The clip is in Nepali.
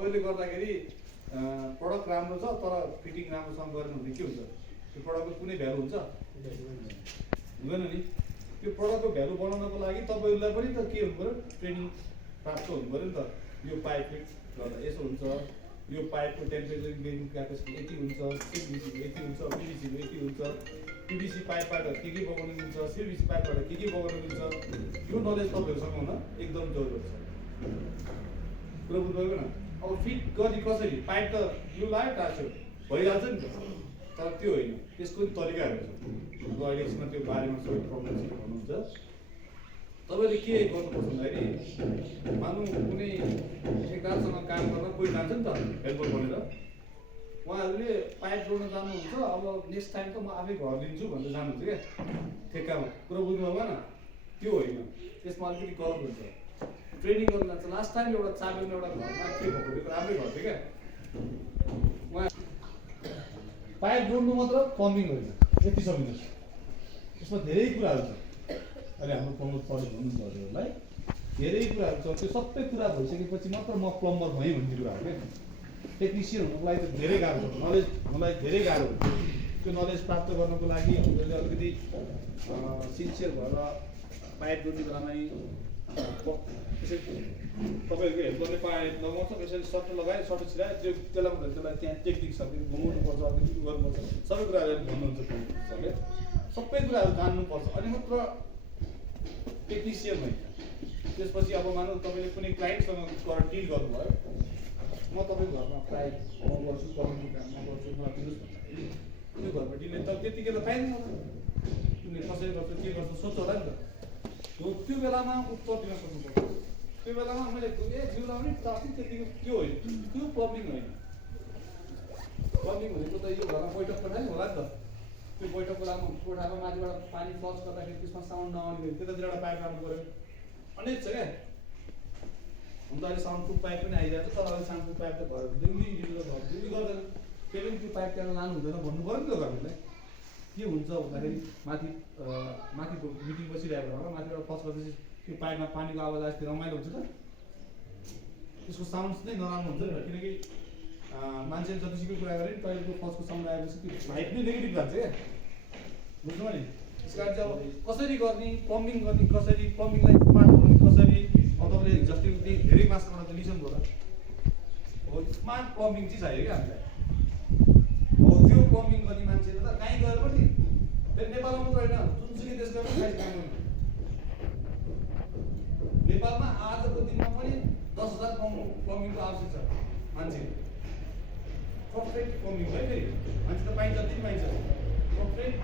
तपाईँले गर्दाखेरि प्रडक्ट राम्रो छ तर फिटिङ राम्रोसँग गरेन भने के हुन्छ? त्यो प्रडक्टको कुनै भ्यालु हुन्छ? हुँदैन नि। त्यो प्रडक्टको भ्यालु बनाउनको लागि तपाईँहरूलाई पनि त के हुनु पऱ्यो? ट्रेनिङ प्राप्त हुनु पऱ्यो नि त। यो पाइपले गर्दा यसो हुन्छ, यो पाइपको टेम्परेचर बेरिङ क्यापेसिटी यति हुन्छ, सिबिसीको यति हुन्छ, पिबिसीको यति हुन्छ, पिबिसी पाइपबाट के बगाउनु मिल्छ, सिबिसी पाइपबाट के बगाउनु मिल्छ, यो नलेज तपाईँहरूसँग हुन एकदम जरुरत छ। कुरो बुझ्नुभयो न? अब फिट गर्ने कसरी? पाइप त यो लायो टाँस्यो भइहाल्छ नि त, तर त्यो होइन, त्यसको तरिकाहरू छ। अहिले यसमा त्यो बारेमा सबै प्रोब्लम्सहरू भन्नुहुन्छ। तपाईँले के गर्नुपर्छ भन्दाखेरि मानौँ कुनै ठेकेदारसँग काम गर्न कोही जान्छ नि त हेल्पर बनेर, उहाँहरूले पाइप जोड्न जानुहुन्छ, अब नेक्स्ट टाइम त म आफै घर दिन्छु भनेर जानुहुन्छ क्या ठेक्कामा। कुरो बुझ्नुभयो भएन? त्यो होइन, त्यसमा अलिकति गलत हुन्छ। ट्रेनिङ गर्न जान्छ। लास्ट टाइम एउटा चाबेलमा एउटा घरमा के भएको राम्रै घर थियो क्या, उहाँ पाइप जोड्नु मात्र पम्पिङ होइन यति सकिन्छ। त्यसमा धेरै कुराहरू छ। अहिले हाम्रो प्रमोद परेर भन्नुहुन्छ हजुरहरूलाई धेरै कुराहरू छ। त्यो सबै कुरा भइसकेपछि मात्र म प्लम्बर भएँ भन्ने कुरा हो क्या। टेक्निसियन हुनुको लागि त धेरै गाह्रो छ, नलेज हुनलाई धेरै गाह्रो हुन्छ। त्यो नलेज प्राप्त गर्नको लागि हजुरले अलिकति सिन्सियर भएर पाइप जोड्ने बेलामा तपाईँहरूको हेल्परले पाइप लगाउँछ, त्यसरी सर्ट लगायो, सर्ट छिरायो, त्यो त्यसलाई भन्दा त्यसलाई त्यहाँ टेक्निक छ, घुमाउनुपर्छ, अलिकति गर्नुपर्छ, सबै कुराहरू भन्नुहुन्छ सरले। सबै कुराहरू जान्नुपर्छ अनि मात्र टेक्निसियन होइन। त्यसपछि अब मानौँ तपाईँले कुनै क्लाइन्टसँग गएर डिल गर्नुभयो, म तपाईँको घरमा पाइप म गर्छु, पम्पिङको काम म गर्छु, मलाई दिनुहोस् भन्दाखेरि त्यो घरमा डिल त त्यतिकै त पाइँदैन होला। तिमीले कसरी गर्छ के गर्छ सोच होला नि त। त्यो बेलामा उत्तर दिन सक्नुपर्छ। त्यो बेलामा मैले जिउ लाउने तात्ति त्यतिको त्यो होइन, त्यो पम्पिङ होइन। पम्पिङ भनेको त यो घरमा बैठक कोठा होला नि त। त्यो बैठक कोठामा माथिबाट पानी फ्लस गर्दाखेरि त्यसमा साउन्ड नआउने त्यतातिर एउटा पाइप राख्नु पऱ्यो। अनेक छ क्या। हुन त अहिले साउन्ड प्रुफ पाइप पनि आइरहेको छ, तर अहिले साउन्ड प्रुफ पाइप त घर दिल्ली गर्दैन। त्यसले पनि त्यो पाइप त्यहाँ लानु हुँदैन भन्नु पऱ्यो नि त घरलाई। के हुन्छ भन्दाखेरि माथि मिटिङ बसिरहेको बेलामा माथिबाट फ्लस गर्दैछ, त्यो पाइपमा पानीको आवाज आएपछि रमाइलो हुन्छ त। त्यसको साउन्ड नै नराम्रो हुन्छ नि त, किनकि मान्छेले जतिसुकै कुरा गरे नि टोइलेटको फ्लसको साउन्ड आएपछि त्यो पाइप नै नेगेटिभ जान्छ क्या। बुझ्नुभयो नि? त्यस कारण चाहिँ अब कसरी गर्ने, पम्पिङ गर्ने कसरी, पम्पिङलाई स्मार्ट बनाउने कसरी, तपाईँले जस्तै धेरै मासबाट त लिसन होला। हो स्मार्ट पम्पिङ चाहिँ चाहियो क्या हामीलाई। हो त्यो पम्पिङ गर्ने मान्छेले त कहीँ गएर पनि फेरि नेपालमा मात्र होइन जुनसुकै देशमा पनि खाइ काम गर्नु। नेपालमा आजको दिनमा पनि 10,000 पम्पिङको आवश्यक छ मान्छे। पर्फेक्ट पम्पिङ है फेरि मान्छे त पाइन्छ, त्यति पाइन्छ। पर्फेक्ट